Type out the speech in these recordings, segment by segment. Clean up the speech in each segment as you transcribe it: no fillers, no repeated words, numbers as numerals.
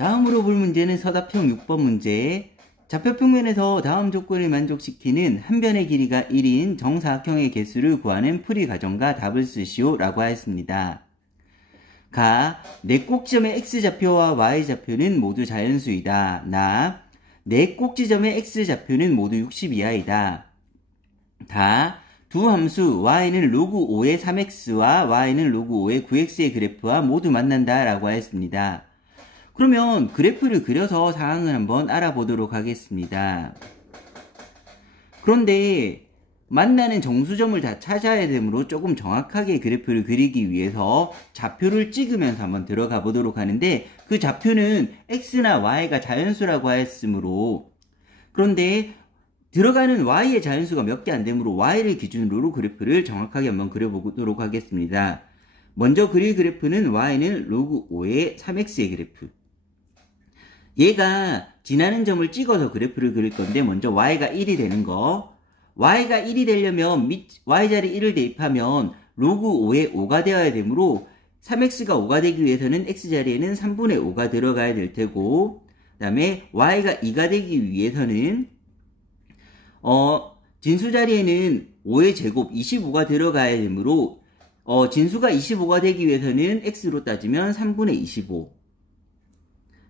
다음으로 볼 문제는 서답형 6번 문제. 좌표평면에서 다음 조건을 만족시키는 한 변의 길이가 1인 정사각형의 개수를 구하는 풀이 과정과 답을 쓰시오 라고 하였습니다. 가, 네 꼭지점의 x좌표와 y좌표는 모두 자연수이다. 나, 네 꼭지점의 x좌표는 모두 60 이하이다. 다, 두 함수 y는 로그 5의 3x와 y는 로그 5의 9x의 그래프와 모두 만난다 라고 하였습니다. 그러면 그래프를 그려서 상황을 한번 알아보도록 하겠습니다. 그런데 만나는 정수점을 다 찾아야 되므로 조금 정확하게 그래프를 그리기 위해서 좌표를 찍으면서 한번 들어가 보도록 하는데, 그 좌표는 x나 y가 자연수라고 하였으므로, 그런데 들어가는 y의 자연수가 몇 개 안 되므로 y를 기준으로 그래프를 정확하게 한번 그려보도록 하겠습니다. 먼저 그릴 그래프는 y는 로그 5의 3x의 그래프. 얘가 지나는 점을 찍어서 그래프를 그릴 건데, 먼저 y가 1이 되는 거. y가 1이 되려면 y자리 1을 대입하면 로그 5의 5가 되어야 되므로 3x가 5가 되기 위해서는 x자리에는 3분의 5가 들어가야 될 테고, 그 다음에 y가 2가 되기 위해서는 진수자리에는 5의 제곱 25가 들어가야 되므로 진수가 25가 되기 위해서는 x로 따지면 3분의 25.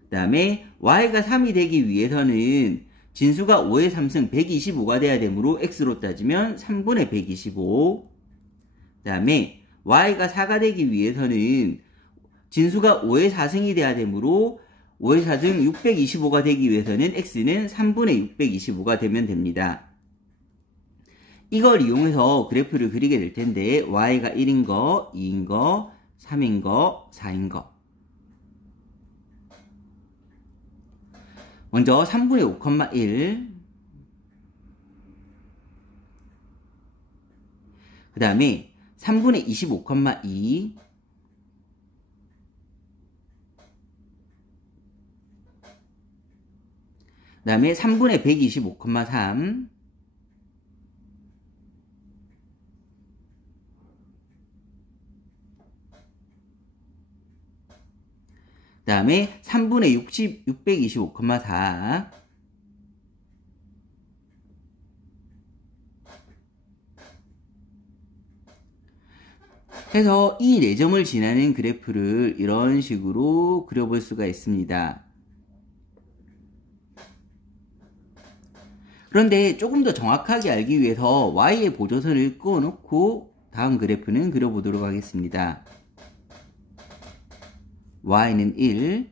그 다음에 y가 3이 되기 위해서는 진수가 5의 3승 125가 돼야 되므로 x로 따지면 3분의 125. 그 다음에 y가 4가 되기 위해서는 진수가 5의 4승이 돼야 되므로 5의 4승 625가 되기 위해서는 x는 3분의 625가 되면 됩니다. 이걸 이용해서 그래프를 그리게 될 텐데, y가 1인 거, 2인 거, 3인 거, 4인 거. 먼저 3분의 5,1, 그 다음에 3분의 25,2, 그 다음에 3분의 125,3, 그 다음에 3분의 625,4, 해서 이 4점을 지나는 그래프를 이런 식으로 그려볼 수가 있습니다. 그런데 조금 더 정확하게 알기 위해서 y의 보조선을 그어놓고 다음 그래프는 그려보도록 하겠습니다. y는 1,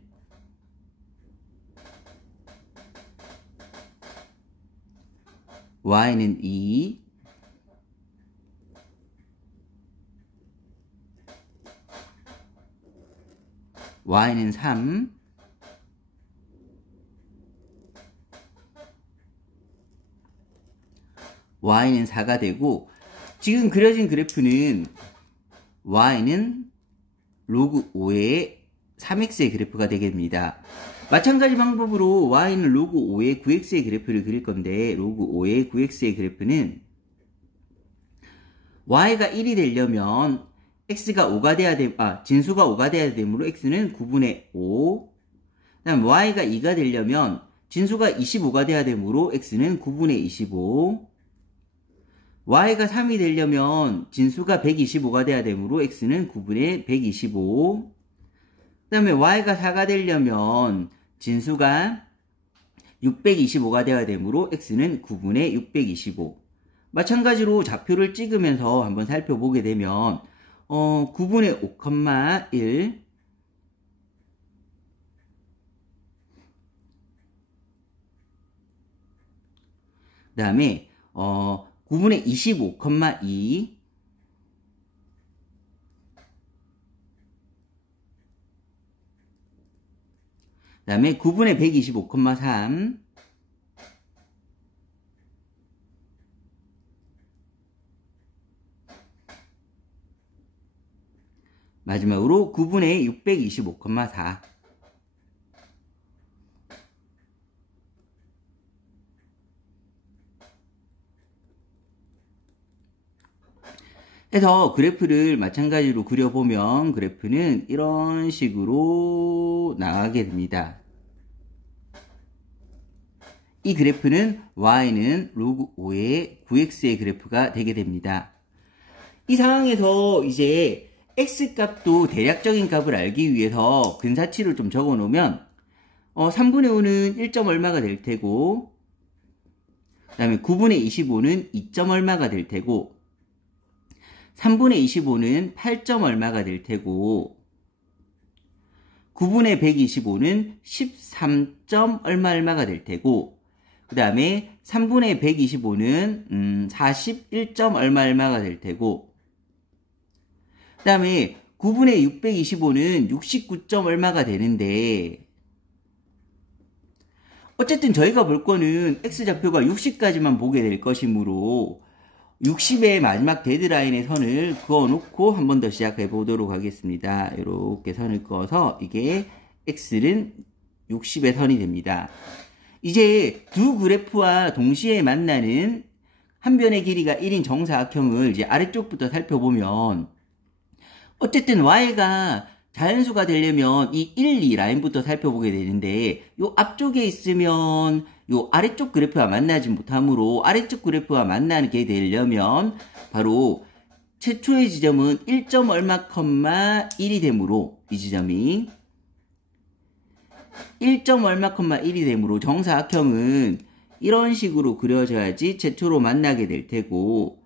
y는 2, y는 3, y는 4가 되고, 지금 그려진 그래프는 y는 로그 5의 3x의 그래프가 되게 됩니다. 마찬가지 방법으로 y는 로그 5의 9x의 그래프를 그릴 건데, 로그 5의 9x의 그래프는 y가 1이 되려면 x가 5가 돼야 진수가 5가 돼야 되므로 x는 9분의 5. 그 다음 y가 2가 되려면 진수가 25가 돼야 되므로 x는 9분의 25. y가 3이 되려면 진수가 125가 돼야 되므로 x는 9분의 125. 그 다음에 y가 4가 되려면 진수가 625가 돼야 되므로 x는 9분의 625. 마찬가지로 좌표를 찍으면서 한번 살펴보게 되면 9분의 5,1, 그 다음에 9분의 25,2, 그 다음에 9분의 125,3, 마지막으로 9분의 625,4. 해서 그래프를 마찬가지로 그려보면 그래프는 이런 식으로 나가게 됩니다. 이 그래프는 y는 로그 5의 9x의 그래프가 되게 됩니다. 이 상황에서 이제 x값도 대략적인 값을 알기 위해서 근사치를 좀 적어 놓으면 3분의 5는 1점 얼마가 될 테고, 그 다음에 9분의 25는 2점 얼마가 될 테고, 3분의 25는 8점 얼마가 될 테고, 9분의 125는 13점 얼마가 될 테고, 그 다음에 3분의 125는 41점 얼마가 될 테고, 그 다음에 9분의 625는 69점 얼마가 되는데, 어쨌든 저희가 볼 거는 x좌표가 60까지만 보게 될 것이므로 60의 마지막 데드라인의 선을 그어놓고 한 번 더 시작해 보도록 하겠습니다. 이렇게 선을 그어서 이게 x는 60의 선이 됩니다. 이제 두 그래프와 동시에 만나는 한 변의 길이가 1인 정사각형을 이제 아래쪽부터 살펴보면, 어쨌든 y가 자연수가 되려면 이 1, 2 라인부터 살펴보게 되는데, 요 앞쪽에 있으면 요 아래쪽 그래프와 만나지 못하므로 아래쪽 그래프와 만나게 되려면 바로 최초의 지점은 1점 얼마, 1이 되므로 이 지점이 1점 얼마, 1이 되므로 정사각형은 이런 식으로 그려져야지 최초로 만나게 될 테고,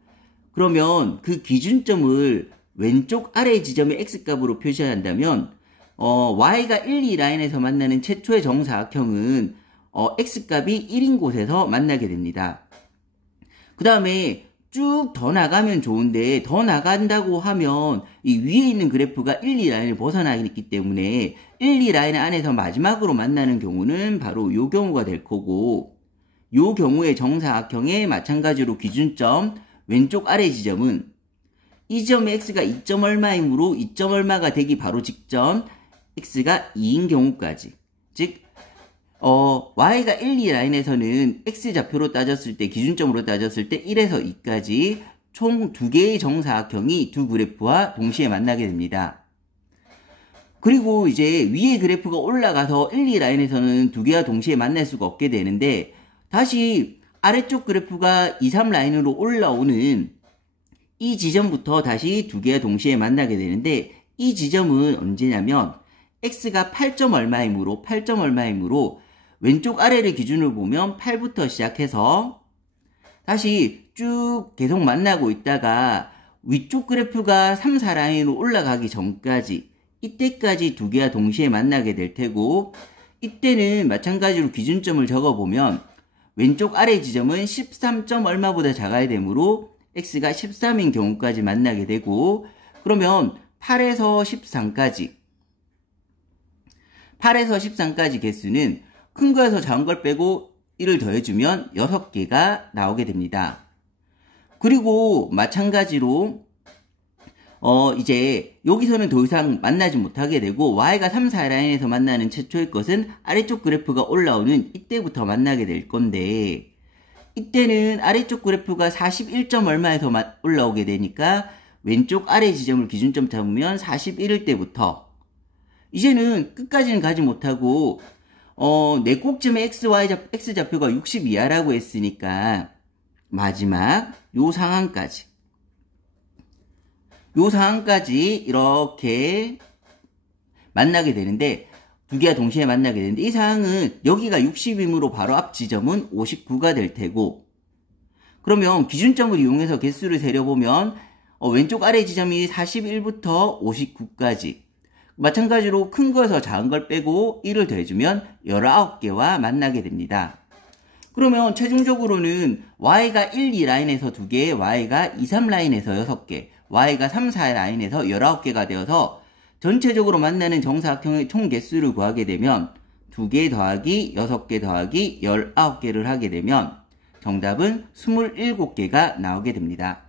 그러면 그 기준점을 왼쪽 아래 지점의 x값으로 표시한다면 y가 1, 2 라인에서 만나는 최초의 정사각형은 x값이 1인 곳에서 만나게 됩니다. 그 다음에 쭉 더 나가면 좋은데, 더 나간다고 하면 이 위에 있는 그래프가 1, 2 라인을 벗어나기 때문에 1, 2 라인 안에서 마지막으로 만나는 경우는 바로 이 경우가 될 거고, 이 경우의 정사각형에 마찬가지로 기준점 왼쪽 아래 지점은 이 점의 x가 2점 얼마이므로 2점 얼마가 되기 바로 직전 x가 2인 경우까지, 즉 y가 1, 2 라인에서는 x좌표로 따졌을 때, 기준점으로 따졌을 때 1에서 2까지 총 2개의 정사각형이 두 그래프와 동시에 만나게 됩니다. 그리고 이제 위에 그래프가 올라가서 1, 2 라인에서는 두 개와 동시에 만날 수가 없게 되는데, 다시 아래쪽 그래프가 2, 3 라인으로 올라오는 이 지점부터 다시 두 개와 동시에 만나게 되는데, 이 지점은 언제냐면 x가 8점 얼마이므로 왼쪽 아래를 기준으로 보면 8부터 시작해서 다시 쭉 계속 만나고 있다가 위쪽 그래프가 3, 4 라인으로 올라가기 전까지, 이때까지 두 개와 동시에 만나게 될 테고, 이때는 마찬가지로 기준점을 적어보면 왼쪽 아래 지점은 13점 얼마보다 작아야 되므로 x가 13인 경우까지 만나게 되고, 그러면 8에서 13까지 개수는 큰 거에서 작은 걸 빼고 1을 더해주면 6개가 나오게 됩니다. 그리고 마찬가지로 이제 여기서는 더 이상 만나지 못하게 되고, y가 3, 4 라인에서 만나는 최초의 것은 아래쪽 그래프가 올라오는 이때부터 만나게 될 건데, 이때는 아래쪽 그래프가 41점 얼마에서 올라오게 되니까 왼쪽 아래 지점을 기준점 잡으면 41일 때부터 이제는 끝까지는 가지 못하고 내 꼭지점의 x좌표가 60 이하라고 했으니까 마지막 요 상황까지 이렇게 만나게 되는데, 두 개가 동시에 만나게 되는데, 이 상황은 여기가 60이므로 바로 앞 지점은 59가 될 테고, 그러면 기준점을 이용해서 개수를 세려보면 왼쪽 아래 지점이 41부터 59까지, 마찬가지로 큰 거에서 작은 걸 빼고 1을 더해주면 19개와 만나게 됩니다. 그러면 최종적으로는 y가 1, 2 라인에서 2개, y가 2, 3 라인에서 6개, y가 3, 4 라인에서 19개가 되어서 전체적으로 만나는 정사각형의 총 개수를 구하게 되면 2개 더하기 6개 더하기 19개를 하게 되면 정답은 27개가 나오게 됩니다.